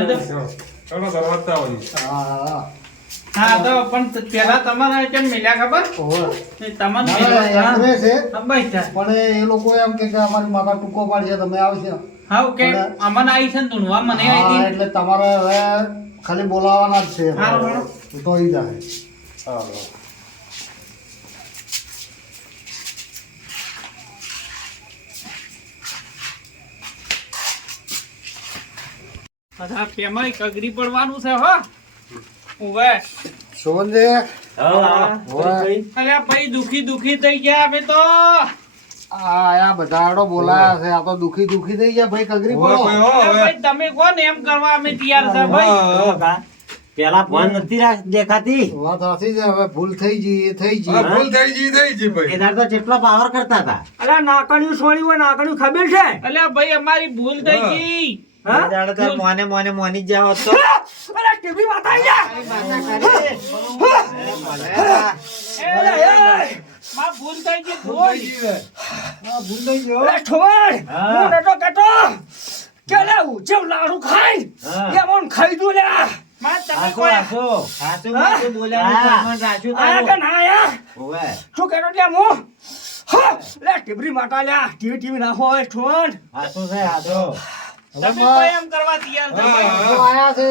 હેડજો. ચલો દરવાજા આવી. હા હા તો પણ પેલા તમારે કેમ મળ્યા ખબર ઓહો તમને ના, એમ રહે છે બસ પણ એ લોકો એમ કે અમારી માતા ટૂંકો પાડશે તમે આવશે હા કે અમને આવી છે ને ધૂણવા મને હા આવી એટલે તમારે હવે ખાલી બોલાવાના જ છે હારું, હારું. તો ઈ જાય હા અચ્છા પેમાય કગરી પડવાનું છે હો ઉવે શોભનજી અલ્યા ભાઈ દુખી થઈ ગયા અમે તો આ બધા આડો બોલાયા છે આ તો દુખી થઈ ગયા ભાઈ કગરી હવે પડો કોઈ હો અલ્યા હવે ભાઈ તમે કોણ એમ કરવા અમે તૈયાર છે ભાઈ પેલા ફોન નથી દેખાતી વાત સાચી છે હવે ભૂલ થઈ ગઈ એ થઈ ગઈ હા, ભૂલ થઈ ગઈ ભાઈ. એના તો જેટલો પાવર કરતા હતા અલા નાકણ્યું સોળી હોય નાકણ્યું ખબર છે અલ્યા ભાઈ અમારી ભૂલ થઈ ગઈ હા એ દાડો તો મોને મોની જ જાવ તો અલા ટીવી માતા આઈ જા માં ભૂલ થઈ ગઈ ભૂલ થઈ ગઈ ને. હા, ભૂલ થઈ ગયો અલા ઠોડ હા. હું નતો કહેતો કે લે જેવ લાડુ ખાઈ હા. એ મોન ખાઈ દઉં લે માં તમે હાચું કોઈ હાચું હા? હાચું બોલ્યા રાખ્યું આયા કે તારું ના આયા ઓવે શું કહેતો લે મો હા લે ટીવી માતા લે ટીવી ના હોય ઠોડ હાચું છે હાચું તમે કોઈ એમ કરવા તૈયાર છે ભાઈ હા, તો આયા છે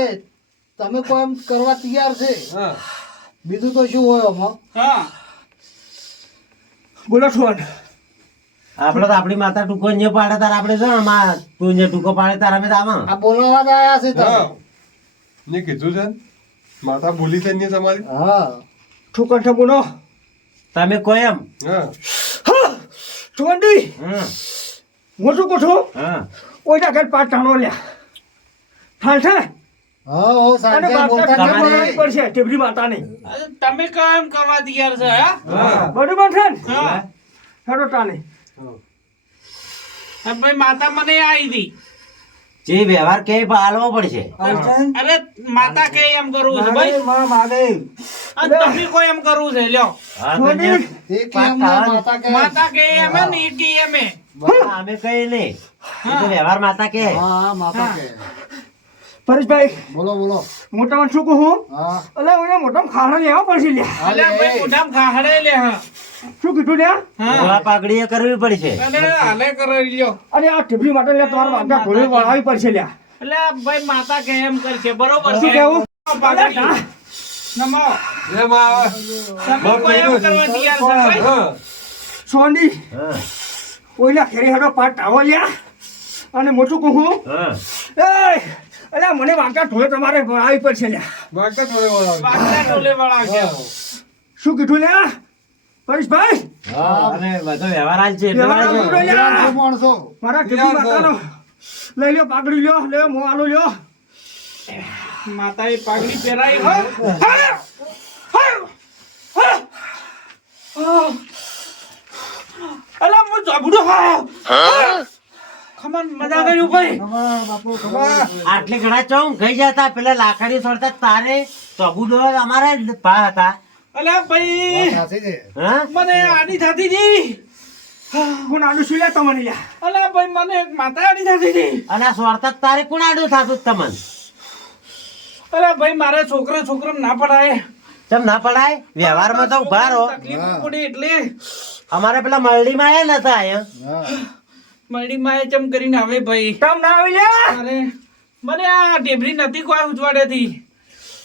તમે કોઈ એમ કરવા તૈયાર છે હા. બીજું તો શું હોય આમાં હા બોલો ઠોડ આપડે તો આપડી માતા ટૂંકો ને પાડે તાર આપડે છે માં તું ને ટૂંકો પાડે તાર અમે આમાં આ બોલાવા જ આયા છે તમે હા. ને કીધું છે ને? માતા બોલી છે ને તમારી હા ઠુકર ઠબુનો તમે કોઈ એમ હા હા ઠોડી હમ મોટું કોઠું હા ઓઈડા ઘર પાટ ટાણો લ્યા ઠાલ છે હા ઓ અને સાંજે બાપને બોલતા ખબર નહીં. પડવાની પડશે ટીવી માતાને અરે તમે કોઈ એમ કરવા તૈયાર છે હા હા બરોબર છે ને હા હેડો ટાને હા, ભાઈ માતા મને આવી હતી જે વ્યવહાર કે પાલવો પડશે અરે માતા કે એમ કરવું છે ભાઈ અને તમે કોઈ એમ કરવું છે લ્યો હા તો જે એ કેમ ના માતા કે માતા કે એમ ને એ કે એમ બા, અમે કઈ નહીં એ તો વ્યવહાર માતા કે હા હા માતા કે પરેશભાઈ બોલો બોલો મોટામાં શું કહું હા અલે ઓને મોટામાં ખાડા લેવા પડશે લ્યા અલ્યા ભાઈ મોઢામાં ખાહડે લે હા શું કીધું લ્યા હા ગોળા પાઘડી એ કરવી પડશે અરે હાલે કરે લ્યો અરે આ ટીવી માટે લ્યા તમારા વાગા ઘોડે વળાવી પડશે લ્યા અલ્યા ભાઈ માતા કે એમ કરશે બરોબર શું છે કહેવું પાઘડી. અલે, નમાવો. જેમ આવે. તમે કોઈ એમ કરવા તૈયાર છે ભાઈ હા સોંડી હા ઓઈલા ખેરી હેડો પાટ ટાવો લ્યા અને મોટું કહું હા એ અલ્યા મને વાગા ઘોડે તમારે વળાવી પડશે લ્યા વાગતા થોડે વાર આવે. વાગતા ટોલે વાળા છે શું કીધું લ્યા પરેશભાઈ હા અને બધો વ્યવહાર હાલ છે એટલે વ્યવહાર વાંચો. હાલ છે. માણસો માણસો મારા ટીવી માતાનો લઈ લ્યો પાઘડી લ્યો લે મો આલો લ્યો માતાએ પાઘડી પહેરાઈ હો અલા હું જબડો ખમન મજા કર્યું ભાઈ ખબર બાપુ ખબર આટલે ઘણા ચોંક ગઈ જતા પેલા લાકડી છોડતા તારે સબુડો અમારા જ પા હતા અલા ભાઈ સાચી છે હા મને આડી થતી હતી હું નાનું છું લ્યા તમને લ્યા અલા ભાઈ મને એક માતા આડી થતી હતી અને આ છોડતા તારે કોણ આડું થતું તમને અલા ભાઈ મારે છોકરા ના પડાય ચમ ના પડાય વ્યવહારમાં તો ઉભા રહો તકલીફ પડી એટલે અમારે પેલા મરડીમાં આયા નતા અહીંયા હા મરડી માં ચમ કરીને આવે ભાઈ તમ ના આવી લ્યા અરે મને આ ઢેબરી નથી કોઈ ઉજવાડેથી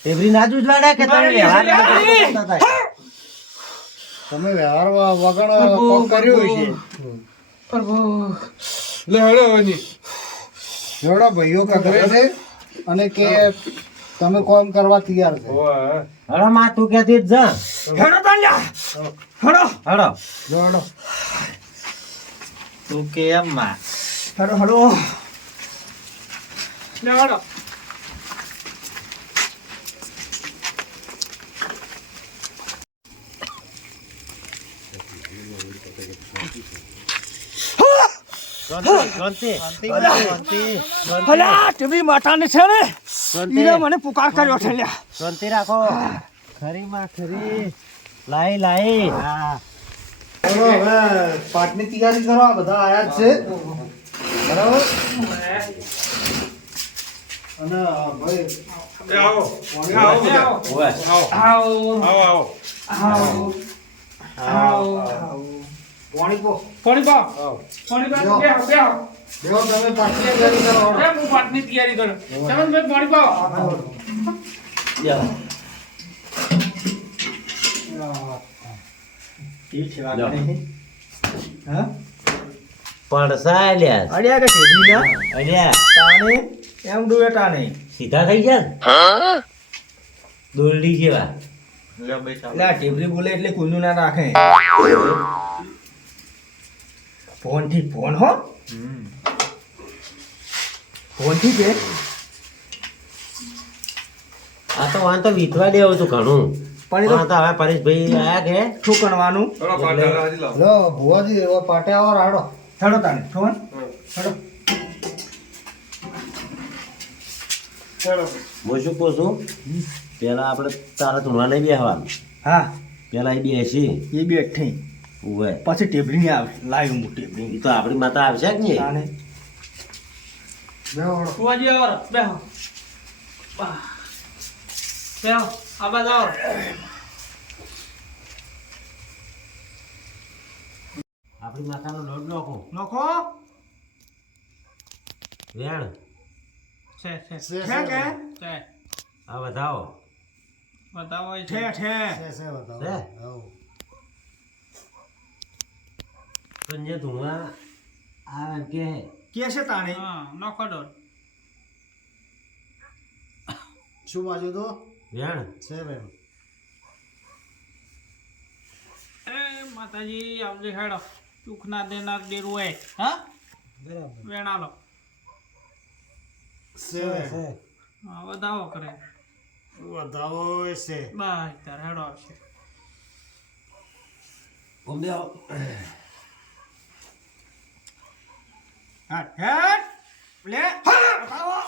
એવરી ના જ ઉજવાડે કે તમે વ્યવહાર મરડી તમે વ્યવહાર વગર કોક કર્યું છે પ્રભુ લે હેડો હવેની. જોડો ભાઈઓ કગરે છે અને કે તમે કોમ કરવા તૈયાર છે ઓવે. હડો માં તું કેતી જ જા હેડો તાન લ્યા હેડો હડો જોડો તું કે એમ માં હેડો હેડો લેવાડો શાંતિ અલ્યા ટીવી માતાને છે ને ઈને મને પુકાર કર્યો છે લ્યા શાંતિ રાખો ખરી માં ખરી લાઈ લાઈ હા ચલો હવે પાટની તૈયારી કરો આ બધા આયા જ છે બરાબર અને ભાઈ એ આવો આવો, બધા. આવો. ઓય. આવો આવો આવો આવો પાણી પો પાણી પાવ આવો પાણી પાવ લ્યો. બેહો બેહો દેવો તમે પાટલી તૈયારી કરો એ હું પાટની તૈયારી કરું તમે ભાઈ પાણી પાવ લ્યો. લ્યો. હા પડસાય લ્યા. અડ્યા કે ટેબલી ના અલ્યા તાણે એમ ડુએટા નહીં સીધા થઈ ગયા ને? દોરડી જેવા. એટલે આ ટેબલી બોલે એટલે કોઈનું ના રાખે ફોન થી ફોન હો ફોન થી કે આ તો વાંધો વીતવા દેવું તું ઘણું. પણ એ તો પણ આ તો હવે પરેશભાઈ આયા કે ઠોકણવાનું ચલો પાટા હાજી લાવો. લો ભુવાજી એવો પાટે આવો રાડો હેડો તાને ફોન હેડો હું શું કહું છું પેલા આપણે તારા ધૂણા નહીં બેસવાનું. હા પેલા એ બેસી એ બે અઠ્ઠી ઉભે. પછી ટેબલી ની આવે લાવ્યું હું ટેબલી એ તો આપણી માતા આવશે જ ને. તાને બેહો હેડો. ફુવાજી આવો બેહો બેહો આ બાજુ આવો આપણી માતાનો લોટ નાખો. નોખો વેણ છે છે છે છે કે છે આ વધાવો. બતાવો એ ઠે છે ઠે છે બતાવો છે? આવો. તો જે ધૂણા આવે એમ કે કે છે તાણે હા નોખો ડોર શું બાજુ તો વેણ છે બેન એ માતાજી આવજે હેડો સુખ ના દેનાર ડેરું હોય હા બરાબર વેણાલો છે હા વધાવો કરે વધાવો છે બાય તાર હેડો આવશે ઓમ બેહો. હા હેડ લે બતાવો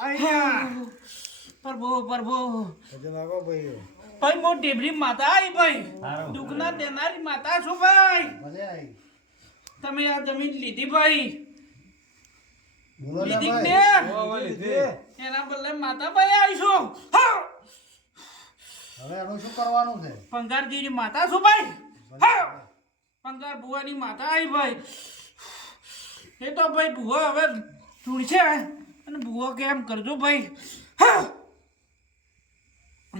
આયા પ્રભુ પ્રભુ હજુ લાગો ભાઈ ભાઈ મો ટેબરી માતા આવી ભાઈ સારું. દુઃખના દેનારી માતા છો ભાઈ ભલે આવી તમે આ જમીન લીધી ભાઈ બોલો ને લીધી ભાઈ. ને આવો લીધી. એના બદલે માતા ભાઈ આવીશું હા! હવે એનું શું કરવાનું છે પંગારગીરી માતા છો ભાઈ હા! પંગાર ભુવાની માતા આવી ભાઈ એ તો ભાઈ ભુવા હવે ચૂડશે અને ભુવા કેમ કરજો ભાઈ હા!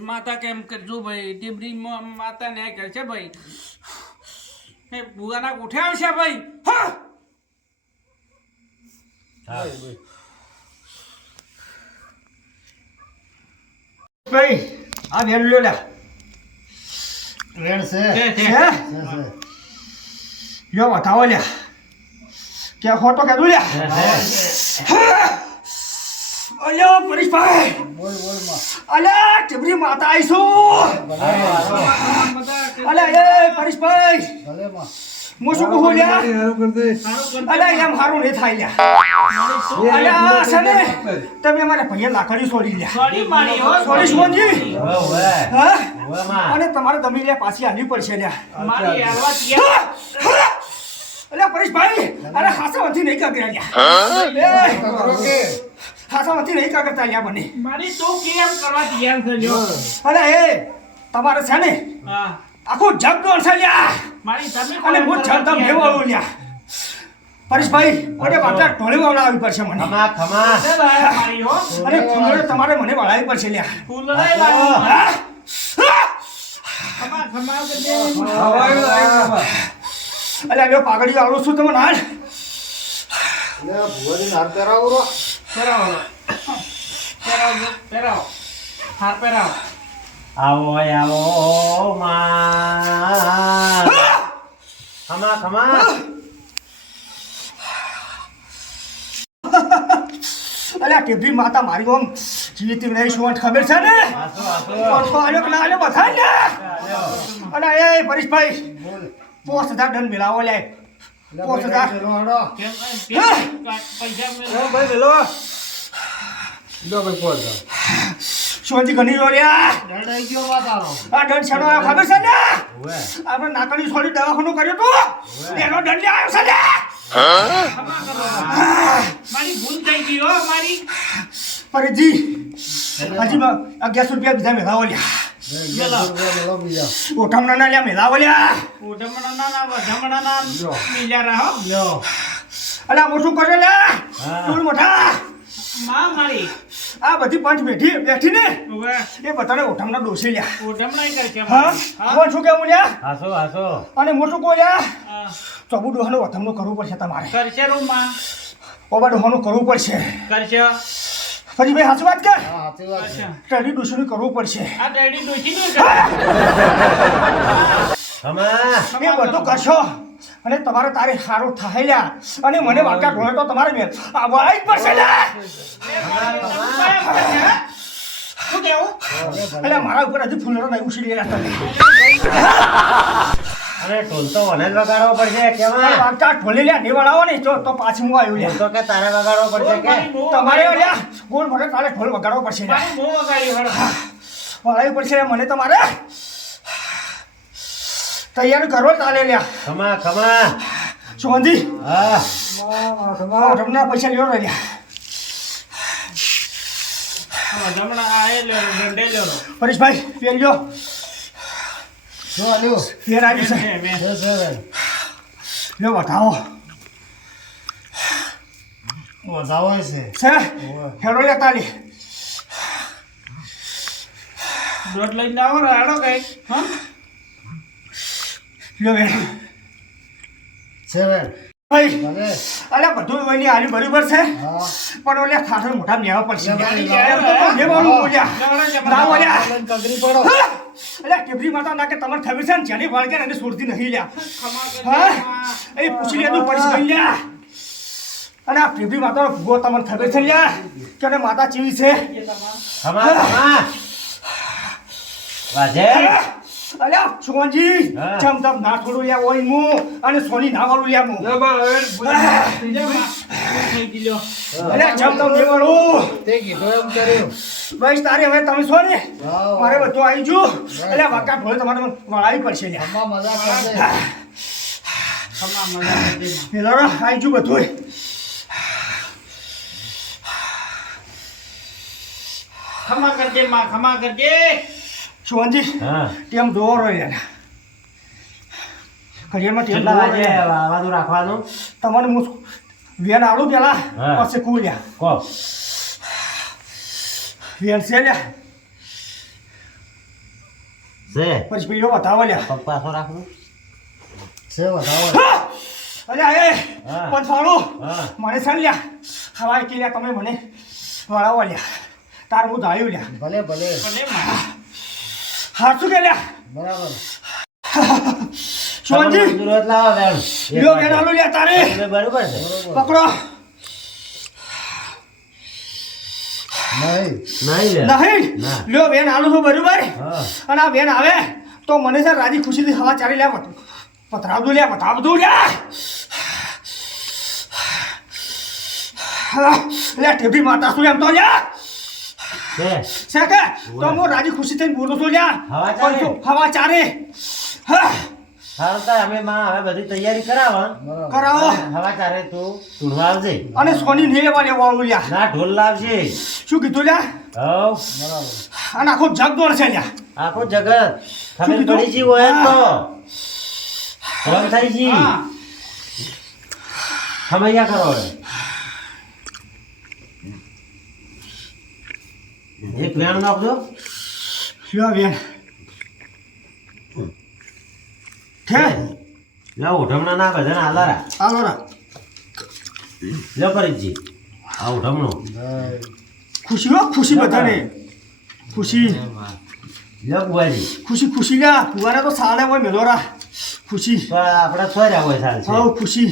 માતા કેમ કરજો ભાઈ ટીબરી માતા ન્યાય કરશે ભાઈ એ ભુવાના ગોઠે આવશે ભાઈ હા! ભાઈ આ વેણ લ્યો લે રેડ છે છે, છે. છે છે લ્યો બતાવો લે કે ખોટો કે દુ લે અલ્યો પરેશભાઈ બોલ બોલ માં અલ્યા ટેબરી માતા આવીશું બધા અલ્યા એ પરેશભાઈ ભલે માં હું શું કહું લ્યા હારું કર દે. સારું કરજો. અલ્યા એમ હારું નહીં થાય લ્યા અલ્યા છે ને તમે અમારા ભૈયા લાકડી છોડી લ્યા સોરી મારી હો સોરી સોનજી ઉભે, ઉભે. હા ઉભે માં. અને તમારે તમે લ્યા પાછી આલવી પડશે લ્યા મારી આવા ત્યાં અલ્યા પરેશભાઈ અરે હાસામાંથી નહીં કાગર્યા લ્યા કરો કે હાસામાંથી નહીં કાગરતા લ્યા બને મારી તો કેમ કરવા તૈયાર થયો અરે એ તમારે છે ને હા આખું જગ દોડ છે લ્યા મારી તમે અને હું જગદમ લેવાળું લ્યા પરેશભાઈ મને વાટા ઢોળે વળાવવી પડશે મને ખમા ખમા. મારી હો અને ફૂલોને તમારે મને વળાવવી પડશે લ્યા ફૂલ લઈ લાવી હા? ખમા ખમા કે દે આવાયું લાગ્યું. અલ્યા લ્યો પાઘડી આવડું છું તમે હાલ એટલે ભુવાજી હાથ પહેરાવો રો પહેરાવો પહેરાવો પહેરાવો હાર પહેરાવો આવો આવો માં. ખમા ખમા. અલ્યા ટેબરી માતા મારી ઓમ જીતી નહીં શું ખબર છે ને આસો આસો. ઓછો આલ્યો કે ના આલ્યો બધા લ્યા અલ્યા એ પરેશભાઈ બોલ 5000 દંડ મિલાવો લે એટલે 5000 ભાઈ ચલો હડો કેમ પૈસા મેળવો ભાઈ મેલો લો ભાઈ પોલ દો. શોધી ઘણી લો લ્યા ડડાઈ ગયો વાત આરો આ દંડ છેડો આવ્યો ખબર છે ને ઉભે. આપણે નાકડી છોડી દવાખાનું કર્યું તું એનો દંડ આવ્યો છે ને મારી ભૂલ થઈ ગઈ હો મારી પરેશજી હજી 1100 રૂપિયા બીજા મેલાવો લ્યા મેળો બીજા ઓઠમણા ના લ્યા મેલાવો લ્યા ઉઠમણાના વધમણાના મિલ્યા રહો લ્યો અલા મોટું કરે લ્યા હા. થોડું મોટા માં મારી આ બધી પંચ બેઠી ને ઉવે એ બધાને ઓઠમણા ડોસી લ્યા ઉઠમણા કરશે હા કોણ શું કેવું લ્યા હાસો હાસો અને મોટું કોઈ લ્યા હા. ચોબુ ડોહાનું વથમનું કરવું પડશે તમારે કરશે રૂમમાં ઓબા ડોહાનું કરવું પડશે કરશે પછી ભાઈ સાચી વાત કે હા સાચી વાત છે સ્ટડી ડોસીનું કરવું પડશે આ ડેડી ડોશી નું ખમા એ બધું કરશો અને તમારે તારે સારું થાય લ્યા અને મને વાંકા ઢોળે તો તમારે મેલ આવવા જ પડશે લ્યા શું કેવું એટલે મારા ઉપર હજી ફૂલરો નહીં ઉછળી રહ્યા તમે અરે ઢોલ તો મને જ વગાડવો પડશે કેમાં વાંકા ઢોલી લ્યા નહીં વળાવો ને તો પાછું હું આવ્યું ઢોલ લ્યા તો કે તારે વગાડવો પડશે કે તમારે લ્યા ગોળ મોઢે તારે ઢોલ વગાડવો પડશે લ્યા બહુ વગાડી હળો વળાવી પડશે મને તમારે તૈયારી કરો ચાલે લ્યા ખમા ખમા સોંધી હા તમને પૈસા લ્યો ને લ્યા જમણા આ એ લે ડંડે લ્યો પરેશભાઈ પેન લ્યો શું આલ્યું પેન આવી છે મેં છે ભાઈ લ્યો બતાવો વધાવો છે છે હેડો લ્યા તાલી દોઢ લઈને આવો ને હાડો કઈ હા લ્યો બેન છે ભાઈ ભાઈ ભલે અલે બધું એની આલી બરાબર છે હા પણ ઓલે ખાસર મોઢા લેવા પડશે લે ભાઈ, એમ તો લેવાનું બોલ્યા ના બોલ્યા કગરી પડો અલે ટેબરી માતા ના કે તમારે ખબર છે ને જેની વાળકે એને છોડતી નહીં લ્યા ખમા હા કરશે એ પૂછી લેતું પડી ગઈ લ્યા અને આ ટેબરી માતાનો ભૂગો તમને ખબર છે લ્યા કે એને માતા ચીવી છે ખમા ખમા વાજે અલ્યા સુગનજી હા. ચમ તમ ના થોડું લ્યા ઓય મુ અને સોની ના વાળું લ્યા મુ થઈ ગયો અલ્યા ચમ તમ દેવાળું તે કીધું એમ કર્યું બસ તારે હવે તમે છો ને હા. મારે બધું આવી ગયું એટલે વાકા ઢોળ તમારે વળાવી પડશે લ્યા અમ્મા મજા કરશે ખમા મજા કરજે પેલો આવી ગયું બધું ખમા કરજે માં ખમા કરજે સુગનજી હા તેમ જોવો રહ્યો લ્યા કરિયરમાં તેમ કેટલા જોવો વાગે રહ્યો. આવવાનું રાખવાનું તમને હું વેન આવડું પેલા હા. પછી કુલ્યા કો વેન છે લ્યા છે પછી પેલો બતાવો લ્યા પગ પાછો રાખવું છે વધાવો અલ્યા એ હા. પણ ફાળું હા મને છે ને લ્યા હવાય કે લ્યા તમે મને વળાવો લ્યા તાર હું ધાયું લ્યા ભલે ભલે ભલે માં હાચું કે લ્યા બરાબર સુગનજી જરૂરત લાવો બેન લ્યો વેન આલું લ્યા તારે બરોબર છે પકડો નહીં નહીં લે નહીં ના. લ્યો વેન આલું છું બરોબર હા અને આ વેન આવે તો મને છે રાજી ખુશીથી હવા ચાલી લ્યા પથરાવતું લ્યા બતાવતું લ્યા લ્યા ટેબી માતા શું એમ તો લ્યા છે છે કે તો હું રાજી ખુશી થઈને બોલું છું લ્યા હવા ચાલે? હવા ચારે હા સારું તાર અમે માં હવે બધી તૈયારી કરાવો બરાબર કરાવો હવા ચારે તું ઢૂંઢવા આવજે અને સોની નહીં લેવા લેવાળું લ્યા ના ઢોલ લાવજે શું કીધું લ્યા હવ બરાબર અને આખું જગ દોડ છે લ્યા આખું જગત ખબર કીધું? પડી જી હોય એમ તો રમ થઈ જી હા ખમૈયા કરો હવે એક વેણ નાખજો લ્યો વેન છે લે ઉઠમણા ના બધાને આલારા હાલો રા લે પરીજી આ ઉઠમણું ખુશી હો ખુશી બધાને ખુશી લે બુવાજી ખુશી ખુશી લ્યા કુવારે તો સાલે હોય મેલોરા ખુશી તો આપણે સોર્યા હોય સાલ છે હાઉ ખુશી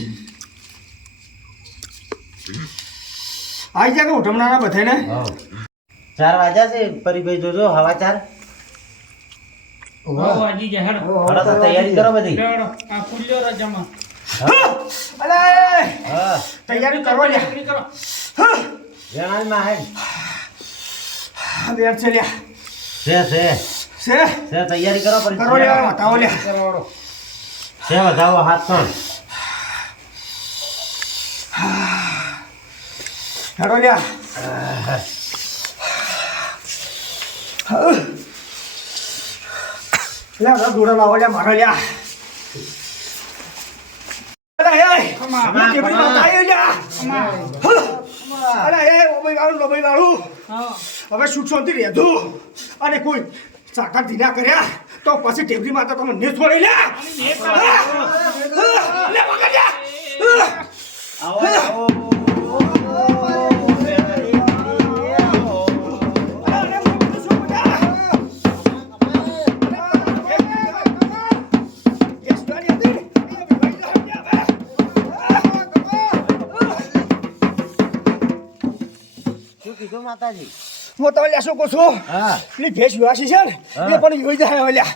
આવી જાય કે ઉઠમણાના બધાને હવ 4 વાગ્યા છે પરીભાઈ જોજો હવા 4 ઓ આજી જે હેડ હડો તો તૈયારી કરો બધી હેડો આ ફૂલ્યો રજામાં અલે હા તૈયારી કરો લ્યા તૈયારી કરો વેણાલ માં હેડ વેર છે લ્યા છે છે તૈયારી કરો પરીજી કરો લ્યા બતાવો લ્યા કરવાડો છે વધાવો હાથ તો હેડો લ્યા લે હવે જોડે લાવો લે મારા લ્યા અરે એ ટેપરી માતા આવી લ્યા અરે એ ઓબઈ વાળું હવે સુખ શાંતિ રહેતું અને કોઈ સાકાર ધીના કર્યા તો પછી ટેપરી માતા તમે ને છોડી લે લે વગર લ્યા આવો શું કીધું માતાજી? હું તમે લ્યા શું કહું છું હા પેલી ભેંસ વિવાસી છે ને એ પણ યોઈ જાય લ્યા